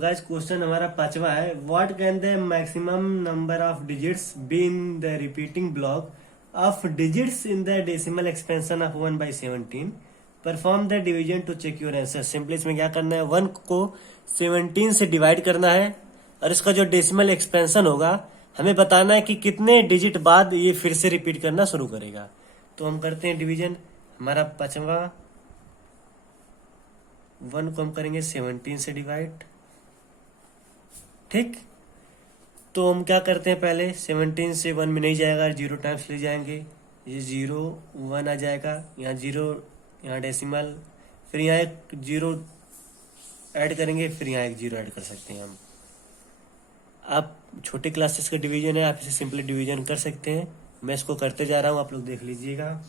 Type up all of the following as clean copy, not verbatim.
Guys question हमारा पांचवा है। What can the maximum number of digits be in the repeating block of digits in the decimal expansion of 1/17। Perform the division to check your answer. Simply इसमें क्या करना है, 1 को 17 से divide करना है और इसका जो डेसिमल एक्सपेंशन होगा हमें बताना है कि कितने डिजिट बाद ये फिर से रिपीट करना शुरू करेगा। तो हम करते हैं डिवीजन। हमारा पांचवा 1 को हम करेंगे 17 से डिवाइड। ठीक, तो हम क्या करते हैं, पहले 17 से 1 में नहीं जाएगा, 0 टाइम्स ले जाएंगे, ये 0 1 आ जाएगा, यहाँ 0, यहाँ डेसिमल, फिर यहाँ एक 0 ऐड करेंगे, फिर यहाँ एक 0 ऐड कर सकते हैं हम। आप छोटे क्लासेस का डिवीजन है, आप इसे सिंपली डिवीजन कर सकते हैं। मैं इसको करते जा रहा हूँ, आप लोग देख लीजिएगा।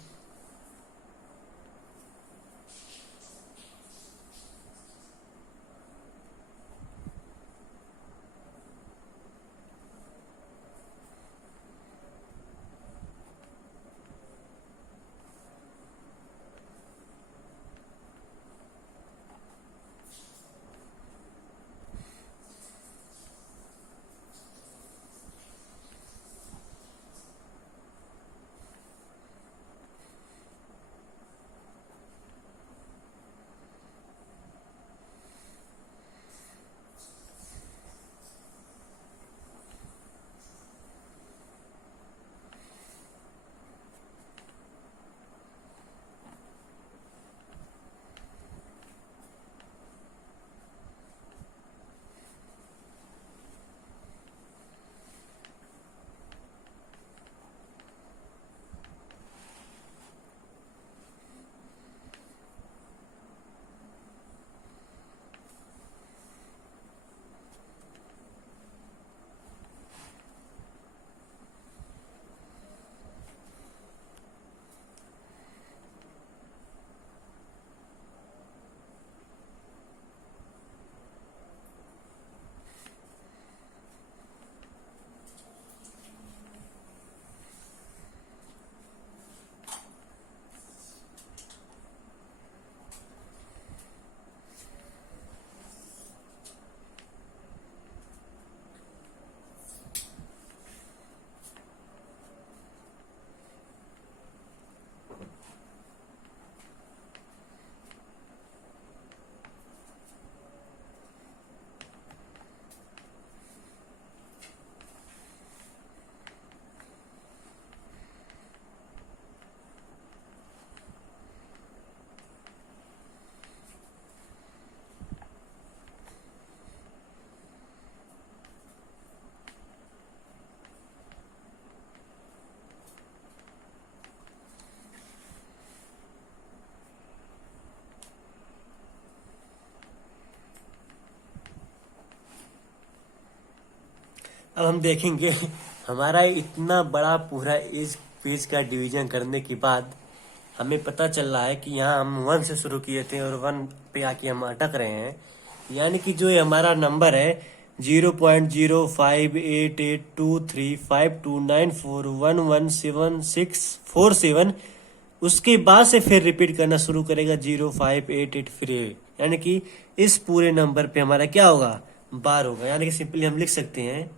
अब हम देखेंगे हमारा इतना बड़ा पूरा इस पेज का डिवीजन करने के बाद हमें पता चल रहा है कि यहाँ हम 1 से शुरू किए थे और 1 पे आके हम अटक रहे हैं। यानी कि जो ये हमारा नंबर है 0.058823294117647, उसके बाद से फिर रिपीट करना शुरू करेगा 0588 फिर यानी कि इस पूरे नंबर पे हमारा क्या होगा, बार होगा। यानी कि सिंपली हम लिख सकते हैं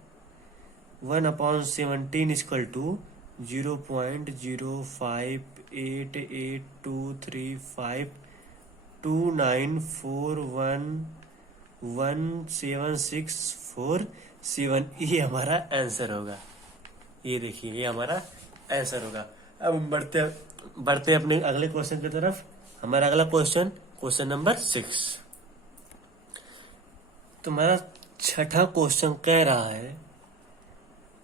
1/17 इक्वल टू 0.058823351176447। ये हमारा आंसर होगा। ये देखिए ये हमारा आंसर होगा। अब हम बढ़ते अपने अगले क्वेश्चन की तरफ। हमारा अगला क्वेश्चन नंबर 6। तुम्हारा छठा क्वेश्चन कह रहा है,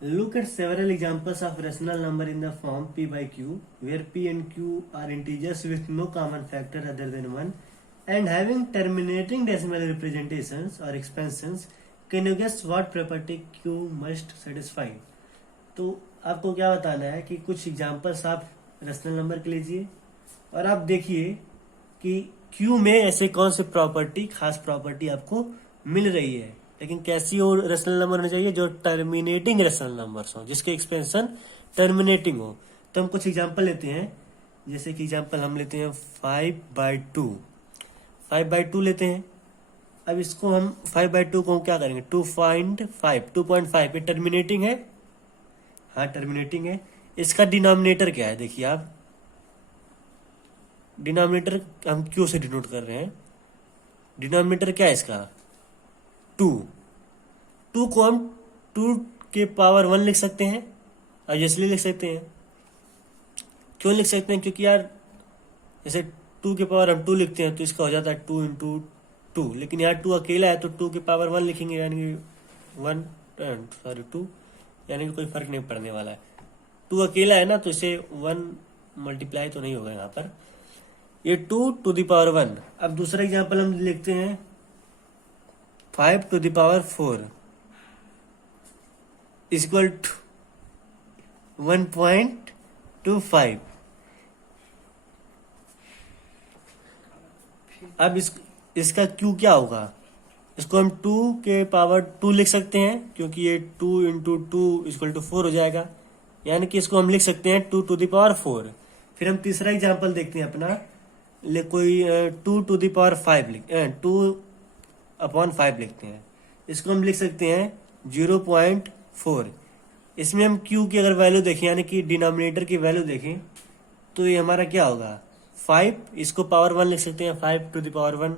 look at several examples of rational number in the form p by q where p and q are integers with no common factor other than 1 and having terminating decimal representations or expansions. Can you guess what property q must satisfy? तो आपको क्या बताना है कि कुछ examples आप rational number के लीजिए और आप देखिए कि q में ऐसे कौन से प्रॉपर्टी, खास प्रॉपर्टी आपको मिल रही है। लेकिन कैसी और रेशनल नंबर होनी चाहिए, जो टर्मिनेटिंग रेशनल नंबर्स हो, जिसके एक्सपेंशन टर्मिनेटिंग हो। तो हम कुछ एग्जांपल लेते हैं। जैसे कि एग्जांपल हम लेते हैं 5/2 लेते हैं। अब इसको हम 5/2 को क्या करेंगे, 2.5 ये टर्मिनेटिंग है, हाँ टर्मिनेटिंग है। इसका डिनोमिनेटर क्या है, देखिए आप, डिनोमिनेटर हम क्यू से डिनोट कर रहे हैं। डिनोमिनेटर क्या है इसका, 2। 2 को हम 2 के पावर 1 लिख सकते हैं, ऑब्वियसली लिख सकते हैं। क्यों लिख सकते हैं, क्योंकि यार जैसे 2 के पावर हम 2 लिखते हैं तो इसका हो जाता है 2 इंटू 2, लेकिन यार 2 अकेला है तो 2 के पावर 1 लिखेंगे, यानी कि 2, यानी कि कोई फर्क नहीं पड़ने वाला है। 2 अकेला है ना, तो इसे 1 मल्टीप्लाई तो नहीं होगा यहाँ पर, ये 2 टू द पावर 1। अब दूसरा एग्जाम्पल हम लिखते हैं 5 to the power 4 equal to 1.25। अब इसका क्यू क्या होगा, इसको हम 2 के पावर 2 लिख सकते हैं, क्योंकि ये 2 इंटू 2 इक्वल टू 4 हो जाएगा, यानी कि इसको हम लिख सकते हैं 2 टू द पावर 4। फिर हम तीसरा एग्जाम्पल देखते हैं अपना, कोई 2 टू द पावर 5 2/5 लिखते हैं, इसको हम लिख सकते हैं 0.4। इसमें हम q की अगर वैल्यू देखें, यानी कि डिनोमिनेटर की वैल्यू देखें, तो ये हमारा क्या होगा 5, इसको पावर 1 लिख सकते हैं 5 टू द पावर 1।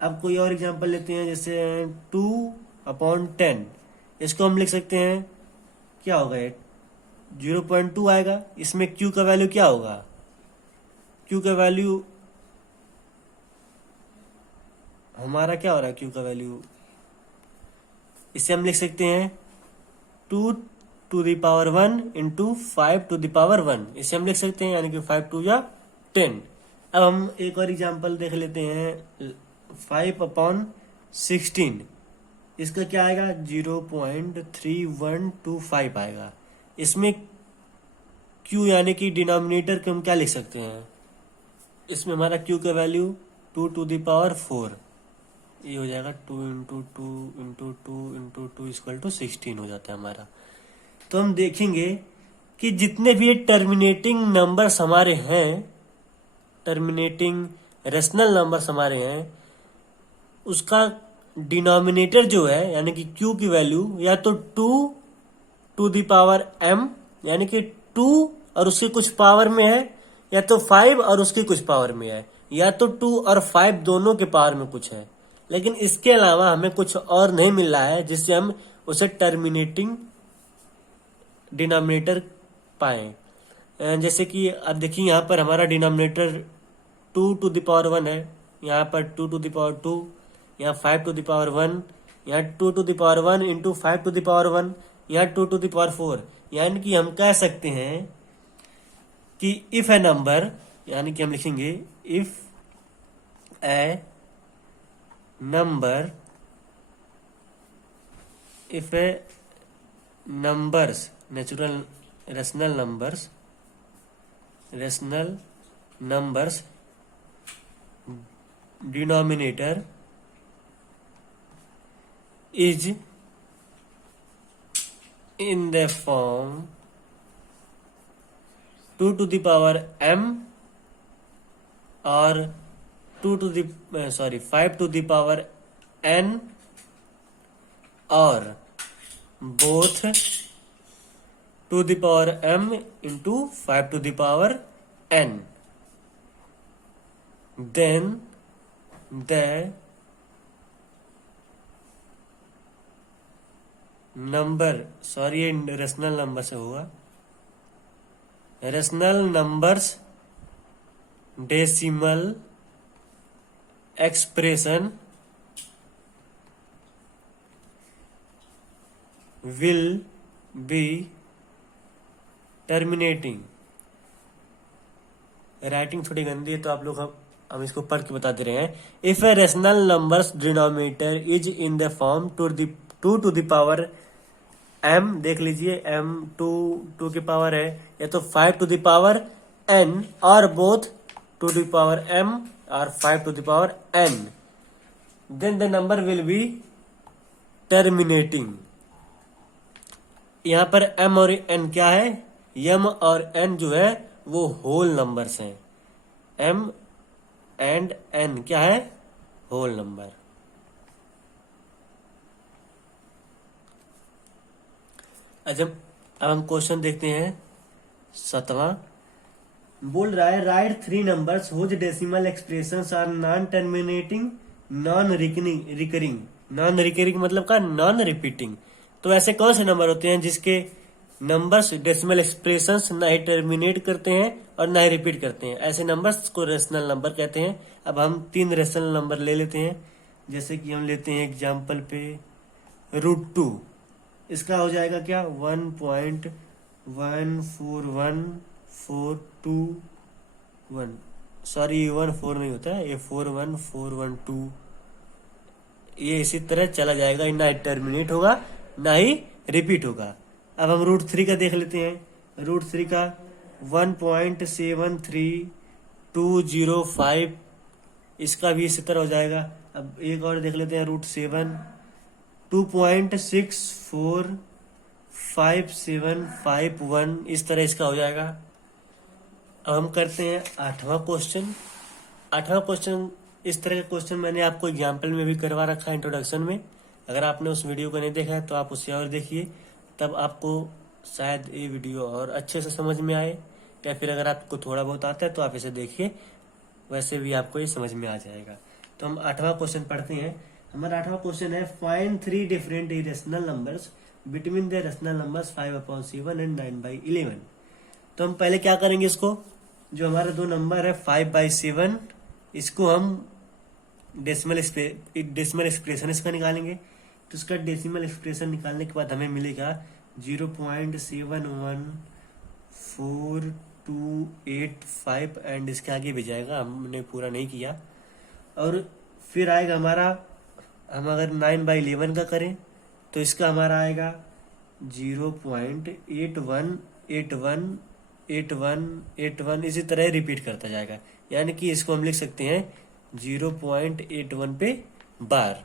अब कोई और एग्जांपल लेते हैं, जैसे 2/10, इसको हम लिख सकते हैं क्या होगा, 0.2 आएगा। इसमें q का वैल्यू क्या होगा, q का वैल्यू हमारा क्या हो रहा है, q का वैल्यू, इसे हम लिख सकते हैं 2 to the power 1 into 5 to the power 1, इसे हम लिख सकते हैं, यानी कि 5 टू या 10। अब हम एक और एग्जांपल देख लेते हैं 5/16, इसका क्या आएगा 0.3125 आएगा। इसमें q यानी कि डिनोमिनेटर को हम क्या लिख सकते हैं, इसमें हमारा q का वैल्यू 2 टू द पावर 4, ये हो जाएगा 2 into 2 into 2 into 2 equal to 16 हो जाता है हमारा। तो हम देखेंगे कि जितने भी टर्मिनेटिंग नंबर्स हमारे हैं, टर्मिनेटिंग रेशनल नंबर्स हमारे हैं, उसका डिनोमिनेटर जो है यानी कि q की वैल्यू या तो 2 टू द पावर m यानी कि 2 और उसके कुछ पावर में है, या तो 5 और उसके कुछ पावर में है, या तो 2 और 5 दोनों के पावर में कुछ है। लेकिन इसके अलावा हमें कुछ और नहीं मिल रहा है जिससे हम उसे टर्मिनेटिंग डिनोमिनेटर पाए। जैसे कि अब देखिए यहाँ पर हमारा डिनोमिनेटर 2 टू द पावर 1 है, यहाँ पर 2 टू द पावर 2, यहाँ 5 टू द पावर 1, यहाँ 2 to the power 1 into 5 to the power 1, यहाँ 2 टू द पावर 4। यानी कि हम कह सकते हैं कि इफ ए नंबर, यानी कि हम लिखेंगे if A number, if A numbers natural rational numbers denominator is in the form 2 to the power m or 5 to the power n or both to the power m into 5 to the power n, then the number, sorry ये rational number से होगा, rational numbers decimal expression will be terminating. Writing थोड़ी गंदी है तो आप लोग हम इसको पढ़ के बताते रहे हैं। If a rational numbers denominator is in the form 2 to the power m, देख लीजिए m 2 के पावर है, या तो 5 टू द पावर n और both 2 to the power m और 5 to the power n, then the number will be terminating. यहाँ पर m और n क्या है, m और n जो है वो होल नंबर्स हैं, m एंड n क्या है, होल नंबर। अब हम क्वेश्चन देखते हैं 7वां। बोल रहा है right 3 numbers whose decimal expressions are non terminating non recurring. Non recurring मतलब का नॉन रिपीटिंग। तो ऐसे कौन से नंबर होते हैं जिसके नंबर्स डेसिमल एक्सप्रेशंस ना ही टर्मिनेट करते हैं और ना ही रिपीट करते हैं? ऐसे नंबर्स को रेशनल नंबर कहते हैं। अब हम 3 रेशनल नंबर ले लेते हैं। जैसे कि हम लेते हैं एग्जाम्पल पे √2। इसका हो जाएगा क्या 1.14142 सॉरी 14 नहीं होता है, ये 41412। ये इसी तरह चला जाएगा, ना ही टर्मिनेट होगा ना ही रिपीट होगा। अब हम √3 का देख लेते हैं। √3 का 1.73205, इसका भी इसी तरह हो जाएगा। अब एक और देख लेते हैं √7, 2.645751, इस तरह इसका हो जाएगा। अब हम करते हैं 8वां क्वेश्चन। 8वां क्वेश्चन, इस तरह का क्वेश्चन मैंने आपको एग्जाम्पल में भी करवा रखा है इंट्रोडक्शन में। अगर आपने उस वीडियो को नहीं देखा है तो आप उसे और देखिए, तब आपको शायद ये वीडियो और अच्छे से समझ में आए। या फिर अगर आपको थोड़ा बहुत आता है तो आप इसे देखिए, वैसे भी आपको ये समझ में आ जाएगा। तो हम 8वां क्वेश्चन पढ़ते हैं। हमारा 8वां क्वेश्चन है find 3 different irrational numbers between the rational numbers 5/7 and 9/11। तो हम पहले क्या करेंगे, इसको जो हमारा दो नंबर है 5/7, इसको हम डेसिमल एक्सप्रेशन इसका निकालेंगे। तो इसका डेसिमल एक्सप्रेशन निकालने के बाद हमें मिलेगा 0.7142285 एंड इसके आगे भी जाएगा, हमने पूरा नहीं किया। और फिर आएगा हमारा, हम अगर 9/11 का करें तो इसका हमारा आएगा 0.818181, इसी तरह रिपीट करता जाएगा। यानी कि इसको हम लिख सकते हैं 0.81 पे बार।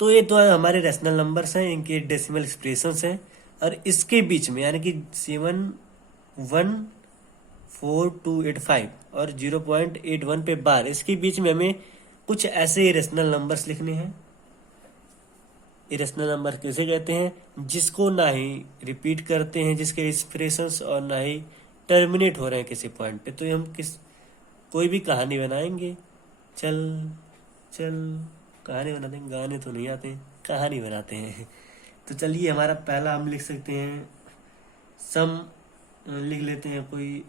तो ये तो हमारे रेशनल नंबर्स हैं, इनके डेसिमल एक्सप्रेशंस हैं। और इसके बीच में यानी कि 7142285 और 0.81 पे बार, इसके बीच में हमें कुछ ऐसे इरेशनल नंबर्स लिखने हैं। इरेशनल नंबर किसे कहते हैं? जिसको ना ही रिपीट करते हैं जिसके एक्सप्रेशंस, और ना ही टर्मिनेट हो रहे हैं किसी पॉइंट पे। तो हम कोई भी कहानी बनाएंगे, चल कहानी बनाते हैं, गाने तो नहीं आते, कहानी बनाते हैं। तो चलिए हमारा पहला हम लिख सकते हैं सम, लिख लेते हैं कोई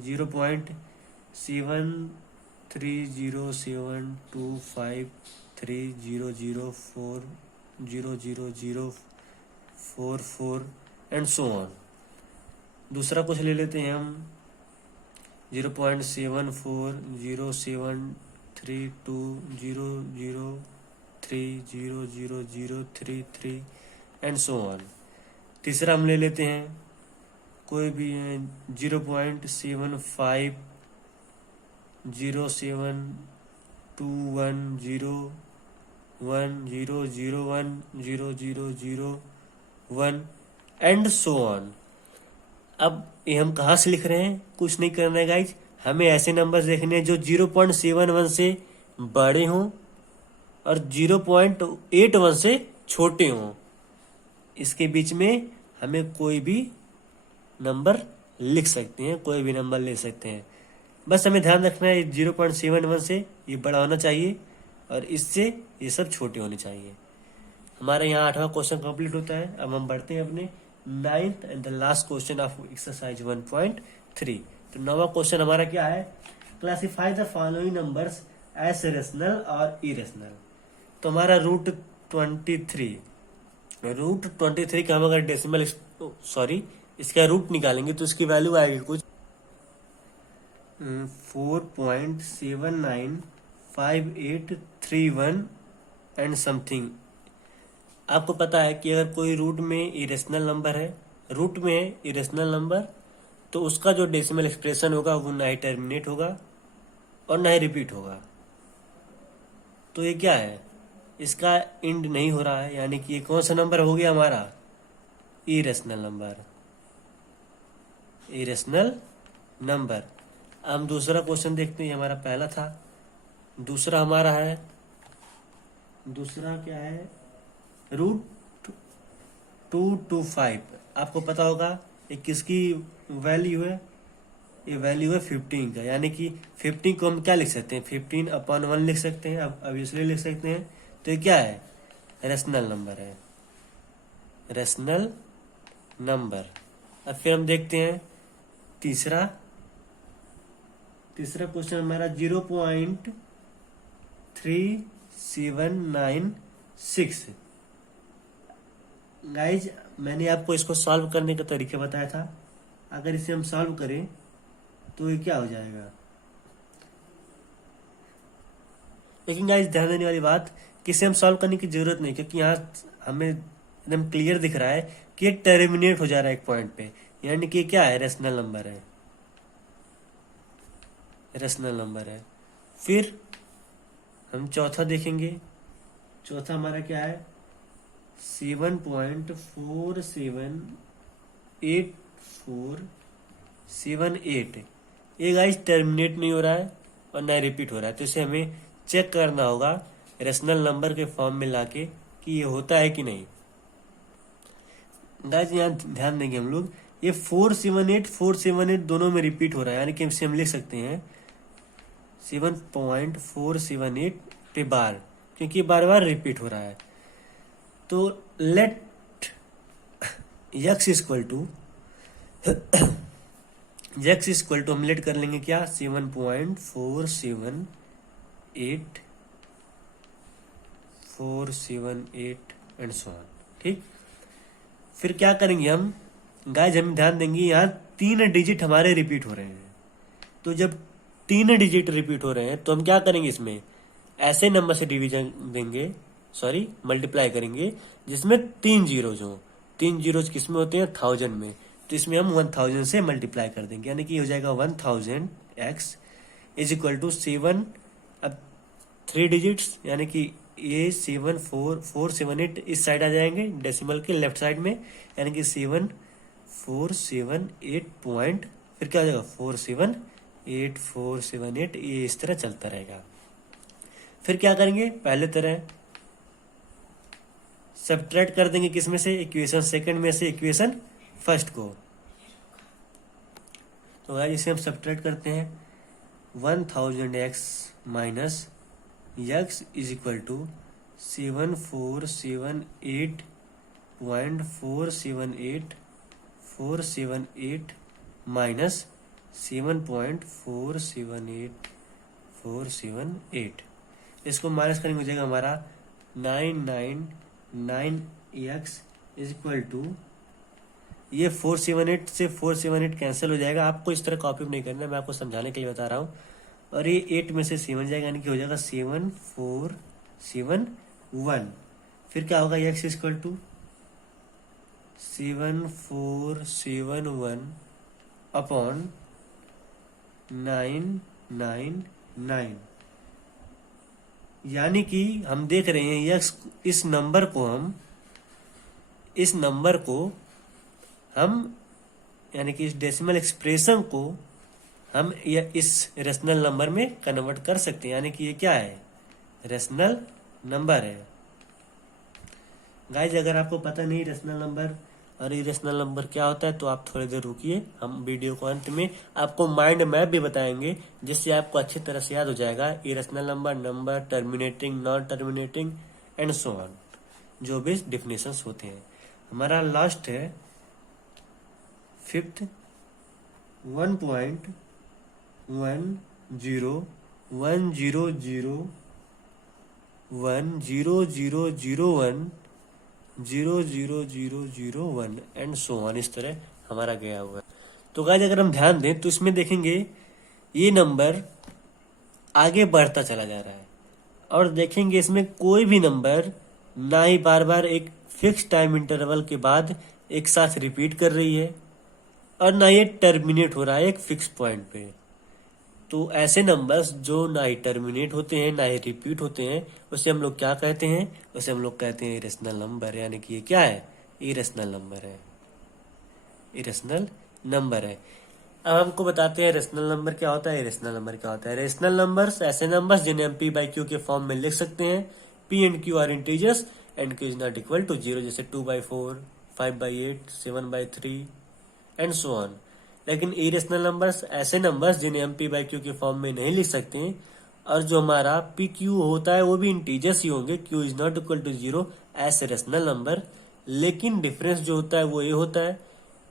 0.730725300040044 एंड सो ऑन। दूसरा कुछ ले लेते हैं हम 0.740732000333 एंड सो ऑन। तीसरा हम ले लेते हैं कोई भी 0.750721001000100001 एंड सो ऑन। अब ये हम कहाँ से लिख रहे हैं? कुछ नहीं करना है गाइज, हमें ऐसे नंबर्स देखने हैं जो 0.71 से बड़े हों और 0.81 से छोटे हों। इसके बीच में हमें कोई भी नंबर लिख सकते हैं, कोई भी नंबर ले सकते हैं। बस हमें ध्यान रखना है 0.71 से ये बड़ा होना चाहिए और इससे ये सब छोटे होने चाहिए। हमारा यहाँ 8वां क्वेश्चन कंप्लीट होता है। अब हम बढ़ते हैं अपने 9th and the last question of exercise 1.3। तो 9वां क्वेश्चन हमारा क्या है? Classify the following numbers as rational और इरेशनल। तो हमारा √23 का हम अगर डेसिमल इसका रूट निकालेंगे तो इसकी वैल्यू आएगी कुछ 4.795831 एंड समथिंग। आपको पता है कि अगर कोई रूट में इरेशनल नंबर है, रूट में है इरेशनल नंबर, तो उसका जो डेसिमल एक्सप्रेशन होगा वो ना ही टर्मिनेट होगा और ना ही रिपीट होगा। तो ये क्या है? इसका एंड नहीं हो रहा है, यानी कि ये कौन सा नंबर हो गया हमारा? Irrational number. हम दूसरा क्वेश्चन देखते हैं। हमारा पहला था, दूसरा हमारा है, दूसरा क्या है? 225। आपको पता होगा ये किसकी वैल्यू है, ये वैल्यू है 15 का, यानी कि 15 को हम क्या लिख सकते हैं, 15/1 लिख सकते हैं, अब इसलिए लिख सकते हैं। तो ये क्या है, रेशनल नंबर है, रेशनल नंबर। अब फिर हम देखते हैं तीसरा क्वेश्चन हमारा 0.3796। गाइज मैंने आपको इसको सॉल्व करने का तरीका बताया था, अगर इसे हम सॉल्व करें तो ये क्या हो जाएगा। लेकिन गाइज ध्यान देने वाली बात कि इसे हम सॉल्व करने की जरूरत नहीं, क्योंकि यहाँ हमें एकदम क्लियर दिख रहा है कि ये टर्मिनेट हो जा रहा है एक पॉइंट पे, यानी कि क्या है, रेशनल नंबर है, रेशनल नंबर है। फिर हम चौथा देखेंगे, चौथा हमारा क्या है, 7.47848। ये गाइस टर्मिनेट नहीं हो रहा है और ना रिपीट हो रहा है, तो इसे हमें चेक करना होगा रेशनल नंबर के फॉर्म में लाके कि ये होता है कि नहीं। गाइस यहाँ ध्यान देंगे हम लोग, ये 478 दोनों में रिपीट हो रहा है, यानी कि इसे हम लिख सकते हैं 7.478 पे बार, क्योंकि बार बार रिपीट हो रहा है। तो लेट x इक्वल टू हम लेट कर लेंगे क्या, 7.478 एंड सो ऑन। ठीक, फिर क्या करेंगे हम गाइस, हम ध्यान देंगे यहाँ 3 डिजिट हमारे रिपीट हो रहे हैं। तो जब 3 डिजिट रिपीट हो रहे हैं तो हम क्या करेंगे, इसमें ऐसे नंबर से डिवीजन देंगे, सॉरी मल्टीप्लाई करेंगे जिसमें 3 जीरोज हो। 3 जीरोज किसमें होते हैं, 1000 में, तो इसमें हम 1000 से मल्टीप्लाई कर देंगे, यानी कि हो जाएगा 1000x इज इक्वल टू 7। अब 3 डिजिट्स यानी कि ये 74478 इस साइड आ जाएंगे डेसिमल के लेफ्ट साइड में, यानी कि 7478 पॉइंट, फिर क्या हो जाएगा 478 ये इस तरह चलता रहेगा। फिर क्या करेंगे, पहले तरह सब्ट्रैक्ट कर देंगे किसमें से, इक्वेशन सेकंड में से इक्वेशन फर्स्ट को। तो गाइस इसे हम सब्ट्रैक्ट करते हैं, 1000x minus x is equal to 747.478 minus 7.478478। इसको माइनस करेंगे हो जाएगा हमारा 999x इज इक्वल टू, ये 478 से 478 कैंसिल हो जाएगा। आपको इस तरह कॉपी नहीं करना, मैं आपको समझाने के लिए बता रहा हूँ। और ये 8 में से 7 जाएगा, यानी कि हो जाएगा 7471। फिर क्या होगा, x इक्वल टू 7471 अपॉन 999, यानी कि हम देख रहे हैं यक्स इस नंबर को हम यानी कि इस डेसिमल एक्सप्रेशन को हम इस रेशनल नंबर में कन्वर्ट कर सकते हैं, यानी कि ये क्या है, रेशनल नंबर है। गाइज अगर आपको पता नहीं रेशनल नंबर और इरेशनल नंबर क्या होता है तो आप थोड़ी देर रुकिए, हम वीडियो को अंत में आपको माइंड मैप भी बताएंगे, जिससे आपको अच्छी तरह से याद हो जाएगा irrational number, terminating, non terminating and so on, जो भी डिफिनेशंस होते हैं। हमारा लास्ट है 5th 1.10100001 एंड सो ऑन, इस तरह हमारा गया हुआ है। तो गाइस अगर हम ध्यान दें तो इसमें देखेंगे ये नंबर आगे बढ़ता चला जा रहा है, और देखेंगे इसमें कोई भी नंबर ना ही बार बार एक फिक्स टाइम इंटरवल के बाद एक साथ रिपीट कर रही है, और ना ये टर्मिनेट हो रहा है एक फिक्स पॉइंट पे। तो ऐसे नंबर्स जो ना ही टर्मिनेट होते हैं ना ही रिपीट होते हैं, उसे हम लोग क्या कहते हैं, उसे हम लोग कहते हैं इरेशनल नंबर, यानी कि ये क्या है, इरेशनल नंबर है, इरेशनल नंबर है। अब हमको बताते हैं रेशनल नंबर क्या होता है, इरेशनल नंबर क्या होता है। रेशनल नंबर्स ऐसे नंबर्स जिन्हें हम p/q के फॉर्म में लिख सकते हैं। p and q are integers and q is not equal to 0, जैसे 2/4, 5/8, 7/3 एंड सो ऑन। लेकिन इरेशनल नंबर्स ऐसे नंबर्स जिन्हें हम पी बाई क्यू के फॉर्म में नहीं लिख सकते हैं, और जो हमारा पी क्यू होता है वो भी इंटीजर्स ही होंगे, q is not equal to 0 as rational number. लेकिन डिफरेंस जो होता है वो ये होता है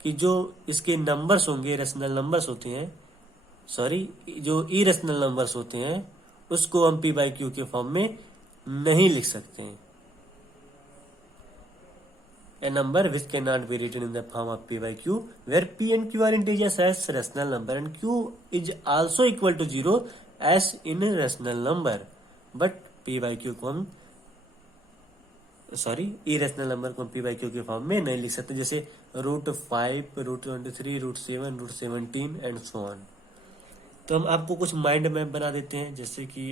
कि जो इसके नंबर्स होंगे, रेशनल नंबर्स होते हैं, सॉरी जो इरेशनल नंबर्स होते हैं उसको हम पी बाई क्यू के फॉर्म में नहीं लिख सकते हैं। A number which cannot be written in the form of p by q, where p and q are integers as rational number and q is also equal to 0 as in rational number, but p by q को हम irrational number को हम p by q के form में नहीं लिख सकते, जैसे √5, √23, √7, √17 एंड सो ऑन। तो हम आपको कुछ माइंड मैप बना देते हैं, जैसे कि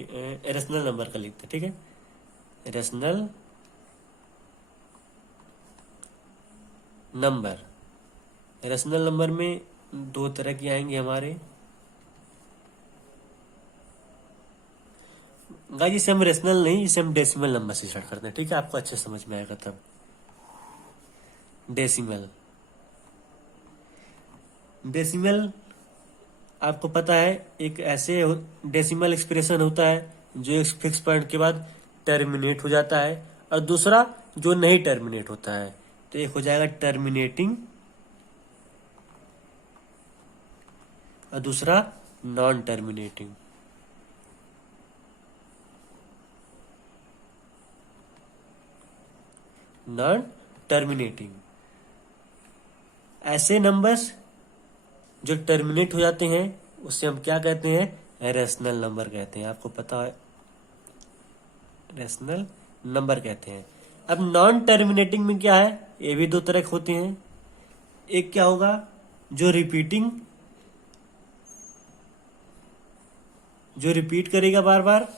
रेशनल नंबर का लिखते हैं, ठीक है। रेशनल नंबर, रेशनल नंबर में दो तरह के आएंगे हमारे। गाइस इसे हम रेशनल नहीं, इसे हम डेसिमल नंबर से स्टार्ट करते हैं, ठीक है, आपको अच्छे समझ में आएगा तब। डेसिमल, डेसिमल आपको पता है एक ऐसे डेसिमल एक्सप्रेशन होता है जो एक फिक्स पॉइंट के बाद टर्मिनेट हो जाता है, और दूसरा जो नहीं टर्मिनेट होता है। तो एक हो जाएगा टर्मिनेटिंग और दूसरा नॉन टर्मिनेटिंग। नॉन टर्मिनेटिंग ऐसे नंबर्स जो टर्मिनेट हो जाते हैं उससे हम क्या कहते हैं, रेशनल नंबर कहते हैं। आपको पता है रेशनल नंबर कहते हैं। अब नॉन टर्मिनेटिंग में क्या है, ये भी दो तरह के होते हैं। एक क्या होगा जो रिपीट करेगा बार बार,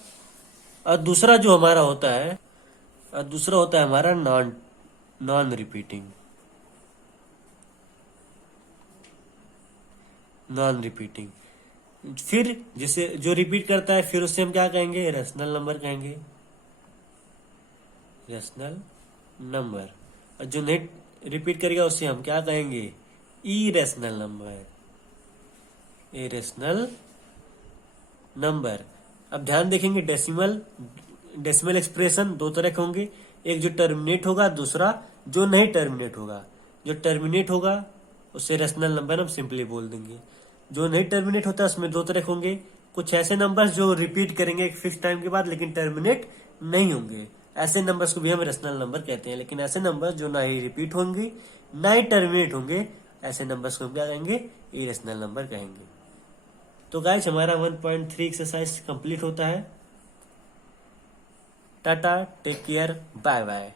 और दूसरा जो हमारा होता है, और दूसरा होता है हमारा नॉन रिपीटिंग। नॉन रिपीटिंग फिर जिसे जो रिपीट करता है फिर उससे हम क्या कहेंगे, रेशनल नंबर कहेंगे, रेशनल नंबर। और जो नहीं रिपीट करेगा उससे हम क्या कहेंगे, इरेशनल नंबर, इरेशनल नंबर। अब ध्यान देखेंगे डेसिमल एक्सप्रेशन दो तरह के होंगे, एक जो टर्मिनेट होगा, दूसरा जो नहीं टर्मिनेट होगा। जो टर्मिनेट होगा उससे रेशनल नंबर हम सिंपली बोल देंगे। जो नहीं टर्मिनेट होता है उसमें दो तरह के होंगे, कुछ ऐसे नंबर्स जो रिपीट करेंगे एक फिक्स टाइम के बाद लेकिन टर्मिनेट नहीं होंगे, ऐसे नंबर्स को भी हम रेशनल नंबर कहते हैं। लेकिन ऐसे नंबर जो ना ही रिपीट होंगे ना ही टर्मिनेट होंगे, ऐसे नंबर्स को हम क्या कहेंगे, इरेशनल नंबर कहेंगे। तो गाइस हमारा 1.3 एक्सरसाइज कंप्लीट होता है। Tata, take care, bye bye.